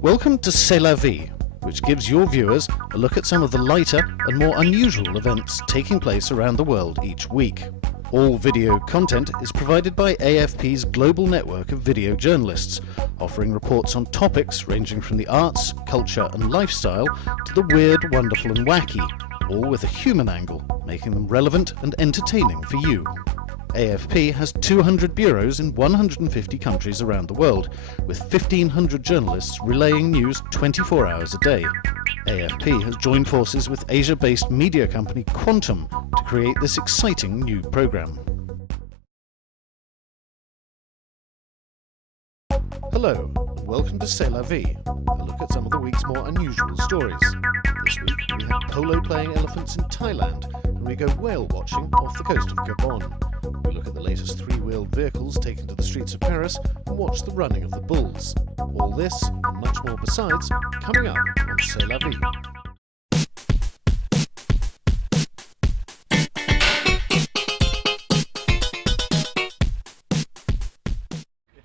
Welcome to C'est la vie, which gives your viewers a look at some of the lighter and more unusual events taking place around the world each week. All video content is provided by AFP's global network of video journalists, offering reports on topics ranging from the arts, culture and lifestyle to the weird, wonderful and wacky, all with a human angle, making them relevant and entertaining for you. AFP has 200 bureaus in 150 countries around the world, with 1,500 journalists relaying news 24 hours a day. AFP has joined forces with Asia-based media company Quantum to create this exciting new programme. Hello, and welcome to C'est la vie, a look at some of the week's more unusual stories. This week we have polo-playing elephants in Thailand, and we go whale watching off the coast of Gabon. We look at the latest three-wheeled vehicles taken to the streets of Paris and watch the running of the bulls. All this, and much more besides, coming up on C'est la vie.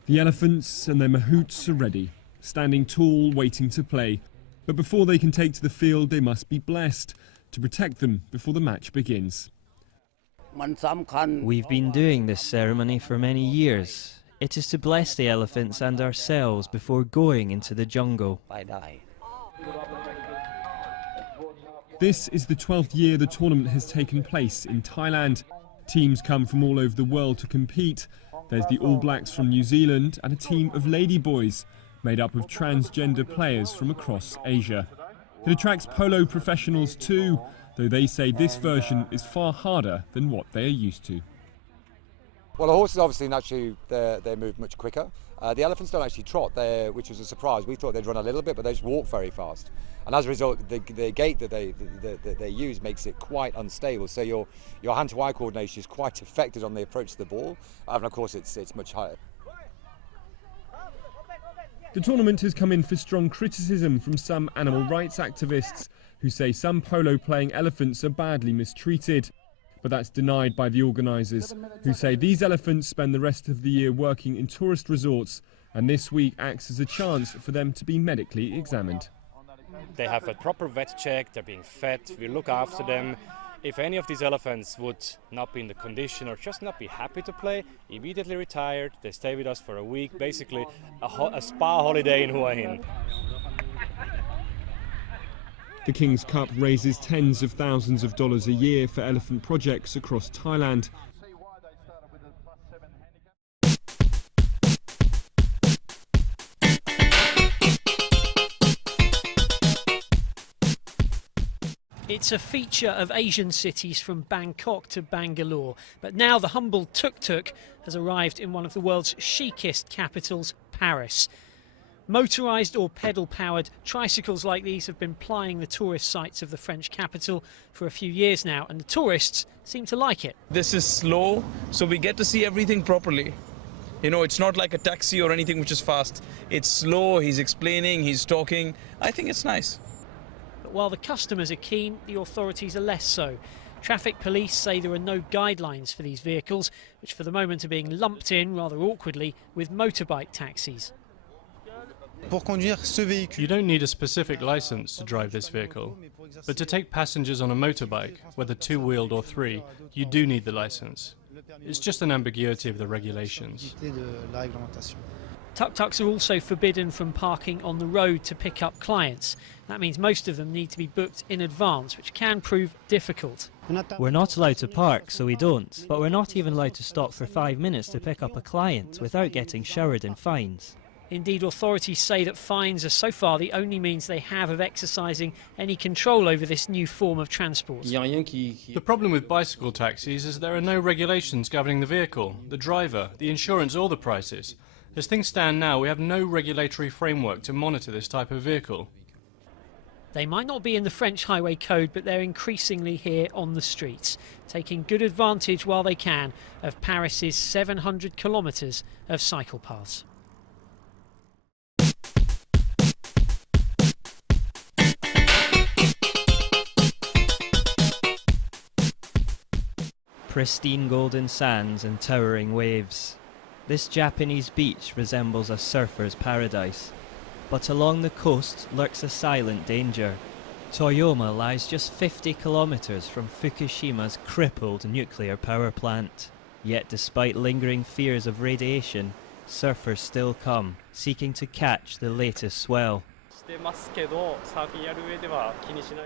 The elephants and their mahouts are ready, standing tall, waiting to play. But before they can take to the field, they must be blessed to protect them before the match begins. We've been doing this ceremony for many years. It is to bless the elephants and ourselves before going into the jungle. This is the 12th year the tournament has taken place in Thailand. Teams come from all over the world to compete. There's the All Blacks from New Zealand and a team of ladyboys made up of transgender players from across Asia. It attracts polo professionals too, though they say this version is far harder than what they are used to. Well, the horses obviously naturally they move much quicker. The elephants don't actually trot, which was a surprise. We thought they'd run a little bit, but they just walk very fast. And as a result, the gait that they use makes it quite unstable. So your hand-to-eye coordination is quite affected on the approach to the ball, and of course it's much higher. The tournament has come in for strong criticism from some animal rights activists who say some polo-playing elephants are badly mistreated. But that's denied by the organisers, who say these elephants spend the rest of the year working in tourist resorts, and this week acts as a chance for them to be medically examined. They have a proper vet check, they're being fed, we look after them. If any of these elephants would not be in the condition or just not be happy to play, immediately retired, they stay with us for a week, basically a spa holiday in Hua Hin. The King's Cup raises tens of thousands of dollars a year for elephant projects across Thailand. It's a feature of Asian cities from Bangkok to Bangalore, but now the humble tuk-tuk has arrived in one of the world's chicest capitals, Paris. Motorised or pedal-powered tricycles like these have been plying the tourist sites of the French capital for a few years now, and the tourists seem to like it. This is slow, so we get to see everything properly. You know, it's not like a taxi or anything which is fast. It's slow, he's explaining, he's talking. I think it's nice. But while the customers are keen, the authorities are less so. Traffic police say there are no guidelines for these vehicles, which for the moment are being lumped in rather awkwardly with motorbike taxis. You don't need a specific license to drive this vehicle, but to take passengers on a motorbike, whether two-wheeled or three, you do need the license. It's just an ambiguity of the regulations. Tuk-tuks are also forbidden from parking on the road to pick up clients. That means most of them need to be booked in advance, which can prove difficult. We're not allowed to park, so we don't, but we're not even allowed to stop for 5 minutes to pick up a client without getting showered in fines. Indeed, authorities say that fines are so far the only means they have of exercising any control over this new form of transport. The problem with bicycle taxis is there are no regulations governing the vehicle, the driver, the insurance or the prices. As things stand now, we have no regulatory framework to monitor this type of vehicle. They might not be in the French highway code, but they're increasingly here on the streets, taking good advantage while they can of Paris's 700 kilometres of cycle paths. Pristine golden sands and towering waves. This Japanese beach resembles a surfer's paradise. But along the coast lurks a silent danger. Toyoma lies just 50 kilometres from Fukushima's crippled nuclear power plant. Yet despite lingering fears of radiation, surfers still come, seeking to catch the latest swell.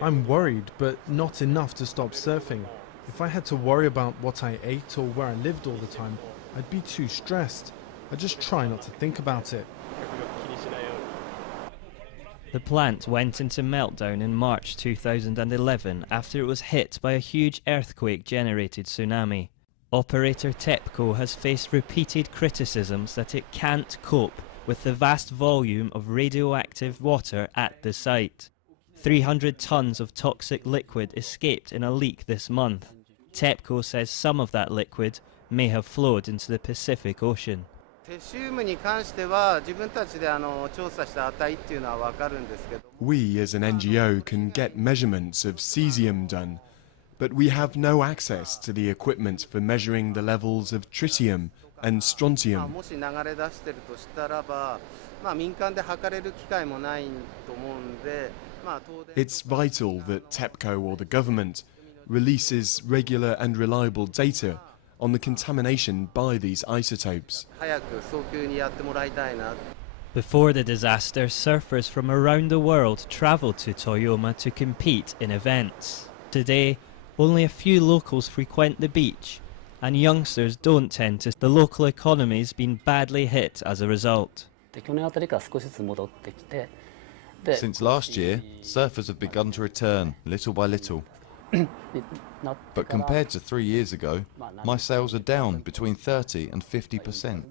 I'm worried, but not enough to stop surfing. If I had to worry about what I ate or where I lived all the time, I'd be too stressed. I just try not to think about it. The plant went into meltdown in March 2011 after it was hit by a huge earthquake-generated tsunami. Operator TEPCO has faced repeated criticisms that it can't cope with the vast volume of radioactive water at the site. 300 tons of toxic liquid escaped in a leak this month. TEPCO says some of that liquid may have flowed into the Pacific Ocean. We as an NGO can get measurements of cesium done, but we have no access to the equipment for measuring the levels of tritium and strontium. It's vital that TEPCO or the government releases regular and reliable data on the contamination by these isotopes. Before the disaster, surfers from around the world travelled to Toyoma to compete in events. Today, only a few locals frequent the beach, and youngsters don't tend to. The local economy's been badly hit as a result. Since last year, surfers have begun to return, little by little. But compared to 3 years ago, my sales are down between 30 and 50%.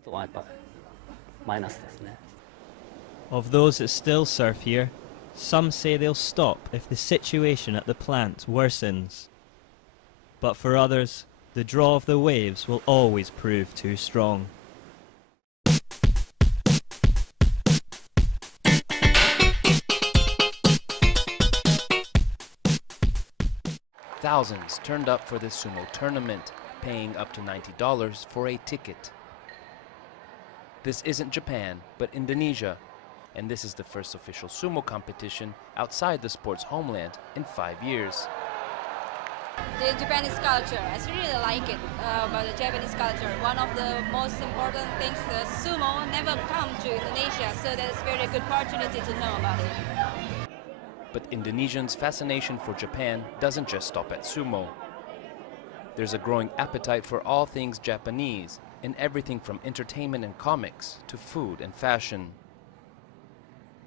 Of those that still surf here, some say they'll stop if the situation at the plant worsens. But for others, the draw of the waves will always prove too strong. Thousands turned up for the sumo tournament, paying up to $90 for a ticket. This isn't Japan, but Indonesia, and this is the first official sumo competition outside the sport's homeland in 5 years. The Japanese culture, I really like it about the Japanese culture. One of the most important things, sumo never come to Indonesia, so that's a very good opportunity to know about it. But Indonesians' fascination for Japan doesn't just stop at sumo. There's a growing appetite for all things Japanese, in everything from entertainment and comics to food and fashion.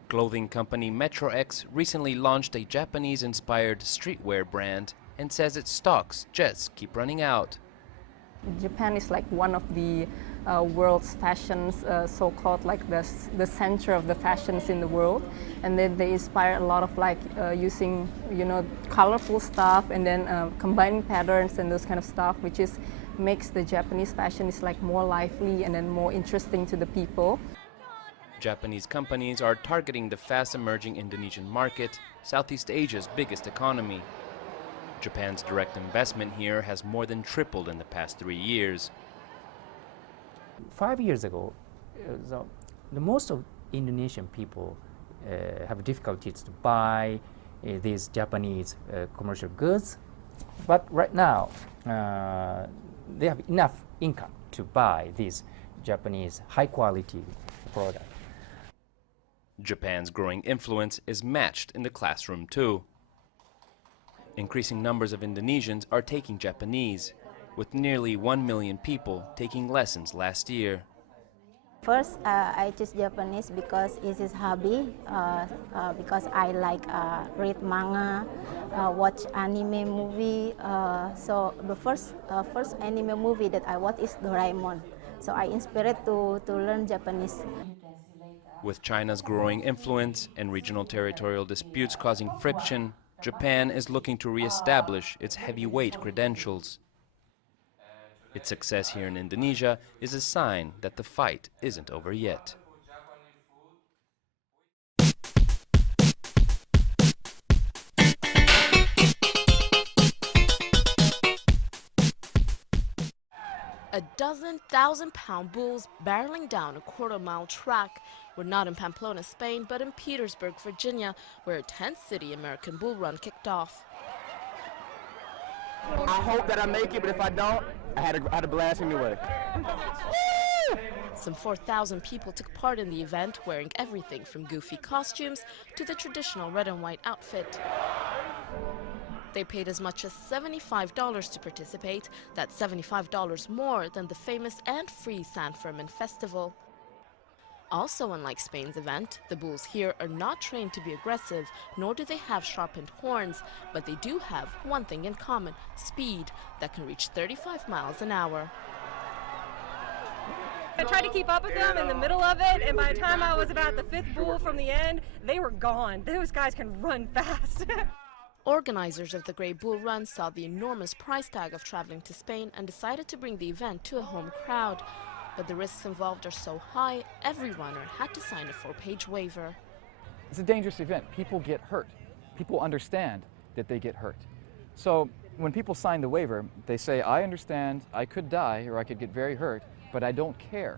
Clothing company Metro X recently launched a Japanese-inspired streetwear brand and says its stocks just keep running out. Japan is like one of the world's fashions, so-called like the center of the fashions in the world, and then they inspire a lot of like using colorful stuff and then combining patterns and those kind of stuff, which is makes the Japanese fashion is like more lively and then more interesting to the people. Japanese companies are targeting the fast-emerging Indonesian market, Southeast Asia's biggest economy. Japan's direct investment here has more than tripled in the past 3 years. 5 years ago, the most of Indonesian people have difficulties to buy these Japanese commercial goods, but right now they have enough income to buy these Japanese high-quality products. Japan's growing influence is matched in the classroom too. Increasing numbers of Indonesians are taking Japanese, with nearly 1 million people taking lessons last year. First, I choose Japanese because it is hobby, because I like read manga, watch anime movie. So the first anime movie that I watch is Doraemon. So I inspired to learn Japanese. With China's growing influence and regional territorial disputes causing friction, Japan is looking to re-establish its heavyweight credentials. Its success here in Indonesia is a sign that the fight isn't over yet. A dozen 1,000-pound bulls barreling down a quarter-mile track We're not in Pamplona, Spain, but in Petersburg, Virginia, where a tent-city American bull run kicked off. I hope that I make it, but if I don't, I had a blast anyway. Some 4,000 people took part in the event, wearing everything from goofy costumes to the traditional red and white outfit. They paid as much as $75 to participate. That's $75 more than the famous and free San Fermin festival. Also, unlike Spain's event, the bulls here are not trained to be aggressive, nor do they have sharpened horns, but they do have one thing in common: speed that can reach 35 miles an hour. I tried to keep up with them in the middle of it, and by the time I was about the 5th bull from the end, they were gone. Those guys can run fast. Organizers of the Great Bull Run saw the enormous price tag of traveling to Spain and decided to bring the event to a home crowd. But the risks involved are so high, every runner had to sign a 4-page waiver. It's a dangerous event. People get hurt. People understand that they get hurt. So when people sign the waiver, they say, I understand I could die or I could get very hurt, but I don't care.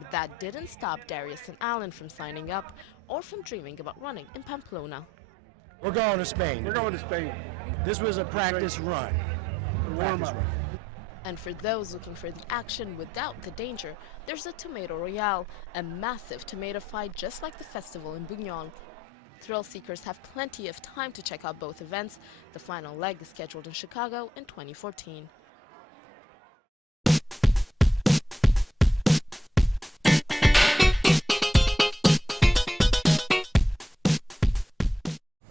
But that didn't stop Darius and Alan from signing up or from dreaming about running in Pamplona. We're going to Spain. We're going to Spain. This was a practice run. Practice run. And for those looking for the action without the danger, there's a Tomato Royale, a massive tomato fight just like the festival in Bugnon. Thrill seekers have plenty of time to check out both events. The final leg is scheduled in Chicago in 2014.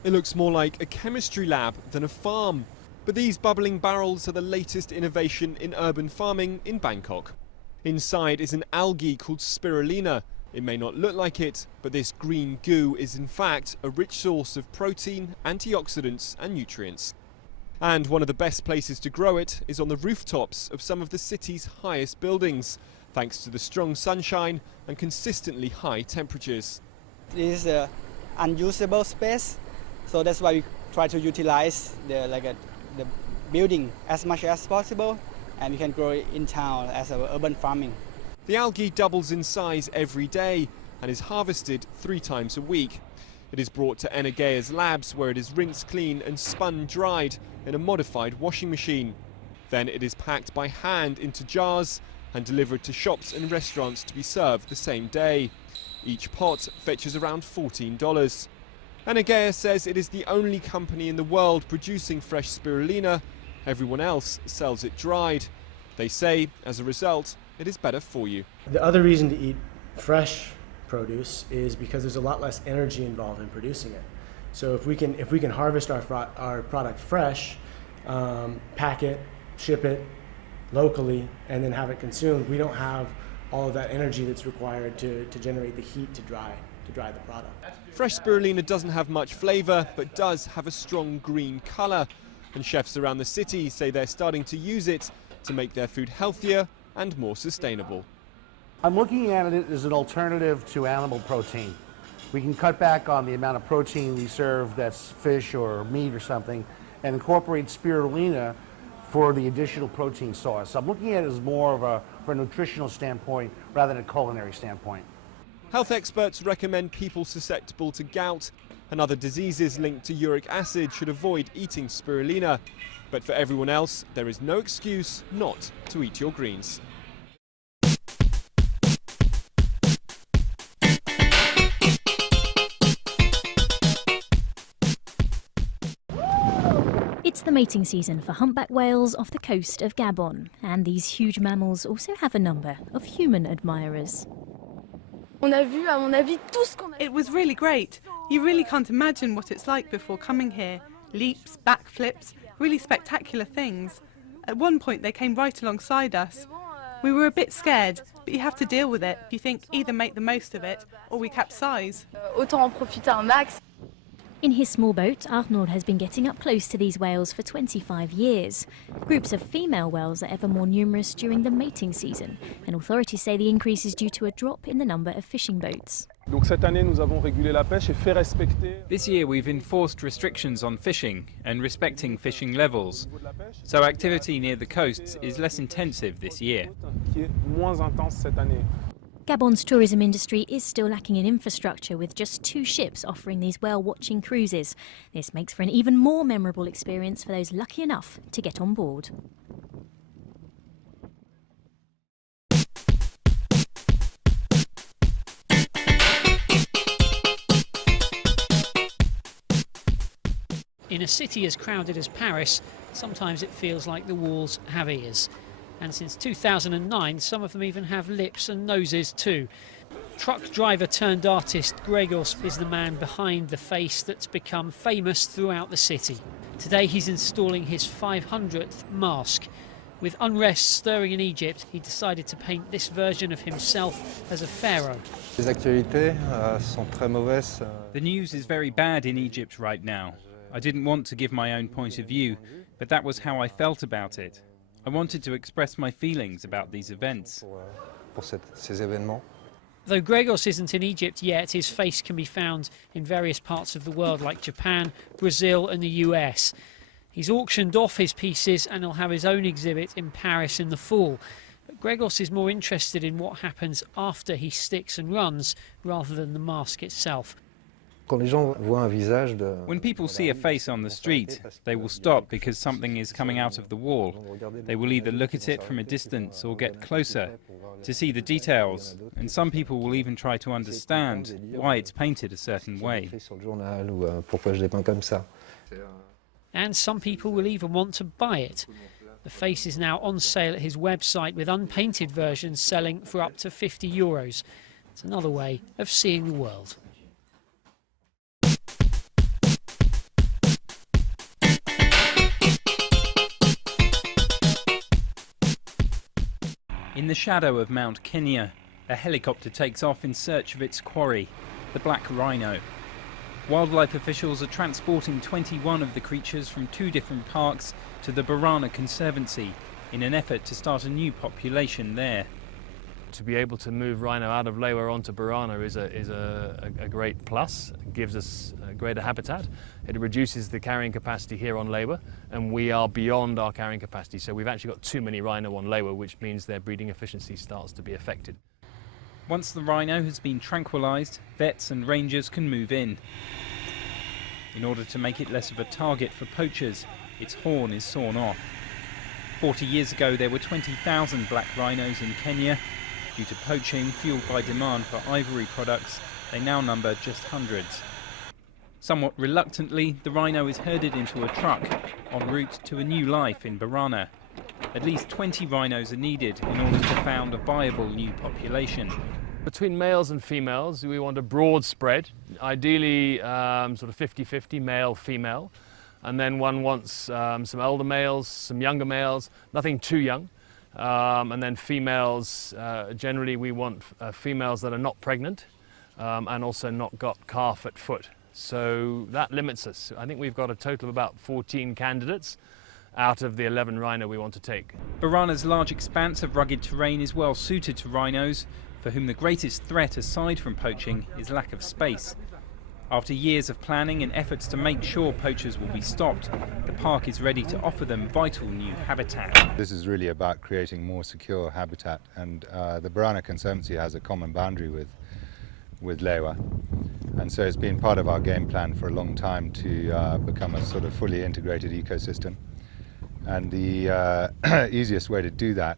It looks more like a chemistry lab than a farm. But these bubbling barrels are the latest innovation in urban farming in Bangkok. Inside is an algae called spirulina. It may not look like it, but this green goo is in fact a rich source of protein, antioxidants and nutrients. And one of the best places to grow it is on the rooftops of some of the city's highest buildings, thanks to the strong sunshine and consistently high temperatures. This is an unusable space, so that's why we try to utilize the building as much as possible, and we can grow it in town as urban farming. The algae doubles in size every day and is harvested 3 times a week. It is brought to Energea's labs, where it is rinsed clean and spun dried in a modified washing machine. Then it is packed by hand into jars and delivered to shops and restaurants to be served the same day. Each pot fetches around $14. Energea says it is the only company in the world producing fresh spirulina. Everyone else sells it dried. They say, as a result, it is better for you. The other reason to eat fresh produce is because there's a lot less energy involved in producing it. So if we can harvest our product fresh, pack it, ship it locally, and then have it consumed, we don't have all of that energy that's required to generate the heat to dry the product. Fresh spirulina doesn't have much flavour, but does have a strong green colour. And chefs around the city say they're starting to use it to make their food healthier and more sustainable. I'm looking at it as an alternative to animal protein. We can cut back on the amount of protein we serve that's fish or meat or something and incorporate spirulina for the additional protein source. So I'm looking at it as more of for a nutritional standpoint rather than a culinary standpoint. Health experts recommend people susceptible to gout and other diseases linked to uric acid should avoid eating spirulina. But for everyone else, there is no excuse not to eat your greens. It's the mating season for humpback whales off the coast of Gabon, and these huge mammals also have a number of human admirers. It was really great. You really can't imagine what it's like before coming here. Leaps, backflips, really spectacular things. At one point they came right alongside us. We were a bit scared, but you have to deal with it. You think either make the most of it or we capsize. In his small boat, Arnold has been getting up close to these whales for 25 years. Groups of female whales are ever more numerous during the mating season, and authorities say the increase is due to a drop in the number of fishing boats. This year we've enforced restrictions on fishing and respecting fishing levels, so activity near the coasts is less intensive this year. Gabon's tourism industry is still lacking in infrastructure, with just 2 ships offering these whale-watching cruises. This makes for an even more memorable experience for those lucky enough to get on board. In a city as crowded as Paris, sometimes it feels like the walls have ears. And since 2009, some of them even have lips and noses too. Truck driver turned artist Gregos is the man behind the face that's become famous throughout the city. Today he's installing his 500th mask. With unrest stirring in Egypt, he decided to paint this version of himself as a pharaoh. The news is very bad in Egypt right now. I didn't want to give my own point of view, but that was how I felt about it. I wanted to express my feelings about these events. Though Gregos isn't in Egypt yet, his face can be found in various parts of the world like Japan, Brazil and the US. He's auctioned off his pieces and he'll have his own exhibit in Paris in the fall. But Gregos is more interested in what happens after he sticks and runs rather than the mask itself. When people see a face on the street, they will stop because something is coming out of the wall. They will either look at it from a distance or get closer to see the details, and some people will even try to understand why it's painted a certain way. And some people will even want to buy it. The face is now on sale at his website, with unpainted versions selling for up to €50. It's another way of seeing the world. In the shadow of Mount Kenya, a helicopter takes off in search of its quarry, the black rhino. Wildlife officials are transporting 21 of the creatures from 2 different parks to the Barana Conservancy in an effort to start a new population there. To be able to move rhino out of Lewa onto Barana is a great plus. It gives us a greater habitat. It reduces the carrying capacity here on Lewa, and we are beyond our carrying capacity. So we've actually got too many rhino on Lewa, which means their breeding efficiency starts to be affected. Once the rhino has been tranquilised, vets and rangers can move in. In order to make it less of a target for poachers, its horn is sawn off. 40 years ago there were 20,000 black rhinos in Kenya. Due to poaching fueled by demand for ivory products, they now number just hundreds. Somewhat reluctantly, the rhino is herded into a truck en route to a new life in Barana. At least 20 rhinos are needed in order to found a viable new population. Between males and females, we want a broad spread, ideally sort of 50-50 male-female. And then one wants some older males, some younger males, nothing too young. And then females, generally we want females that are not pregnant and also not got calf at foot. So that limits us. I think we've got a total of about 14 candidates out of the 11 rhino we want to take. Barana's large expanse of rugged terrain is well suited to rhinos, for whom the greatest threat aside from poaching is lack of space. After years of planning and efforts to make sure poachers will be stopped, the park is ready to offer them vital new habitat. This is really about creating more secure habitat, and the Barana Conservancy has a common boundary with Lewa, and so it's been part of our game plan for a long time to become a sort of fully integrated ecosystem. And the easiest way to do that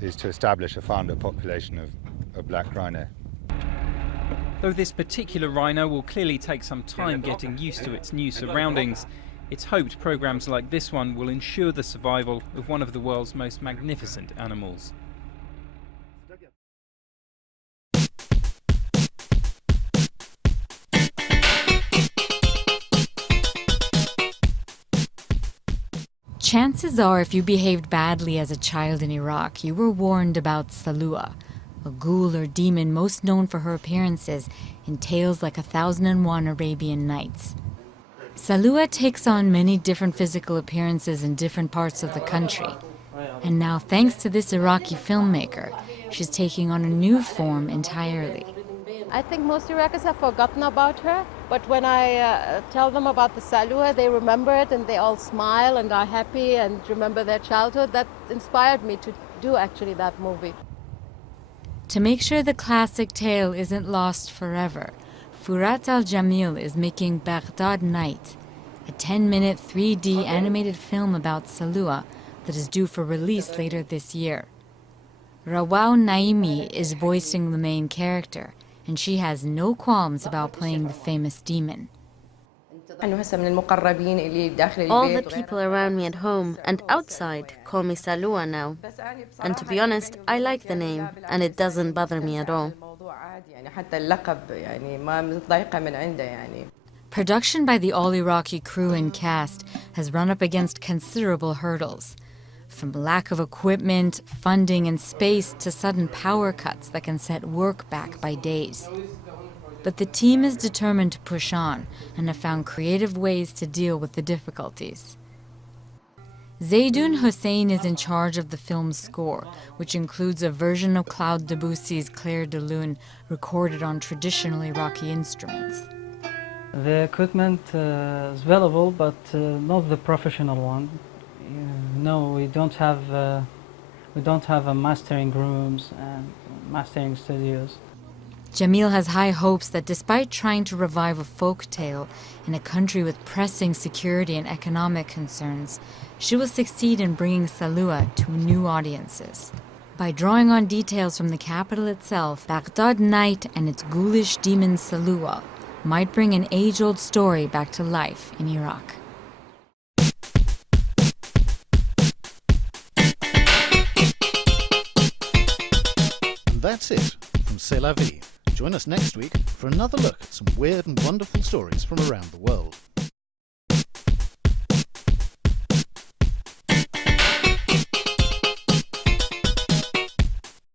is to establish a founder population of black rhino. Though this particular rhino will clearly take some time getting used to its new surroundings, it's hoped programs like this one will ensure the survival of one of the world's most magnificent animals. Chances are, if you behaved badly as a child in Iraq, you were warned about Salua, a ghoul or demon most known for her appearances in tales like 1001 Arabian Nights. Salua takes on many different physical appearances in different parts of the country. And now, thanks to this Iraqi filmmaker, she's taking on a new form entirely. I think most Iraqis have forgotten about her, but when I tell them about the Salua, they remember it and they all smile and are happy and remember their childhood. That inspired me to do actually that movie. To make sure the classic tale isn't lost forever, Furat Al-Jamil is making Baghdad Night, a 10-minute 3D animated film about Salua that is due for release later this year. Rawau Naimi is voicing the main character, and she has no qualms about playing the famous demon. All the people around me at home and outside call me Salua now. And to be honest, I like the name, and it doesn't bother me at all. Production by the all-Iraqi crew and cast has run up against considerable hurdles, from lack of equipment, funding, and space to sudden power cuts that can set work back by days. But the team is determined to push on and have found creative ways to deal with the difficulties. Zaydun Hussein is in charge of the film's score, which includes a version of Claude Debussy's Clair de Lune recorded on traditional Iraqi instruments. The equipment is available, but not the professional one. No, we don't have mastering rooms and mastering studios. Jamil has high hopes that despite trying to revive a folk tale in a country with pressing security and economic concerns, she will succeed in bringing Salua to new audiences. By drawing on details from the capital itself, Baghdad Night and its ghoulish demon Salua might bring an age-old story back to life in Iraq. And that's it from C'est la Vie. Join us next week for another look at some weird and wonderful stories from around the world.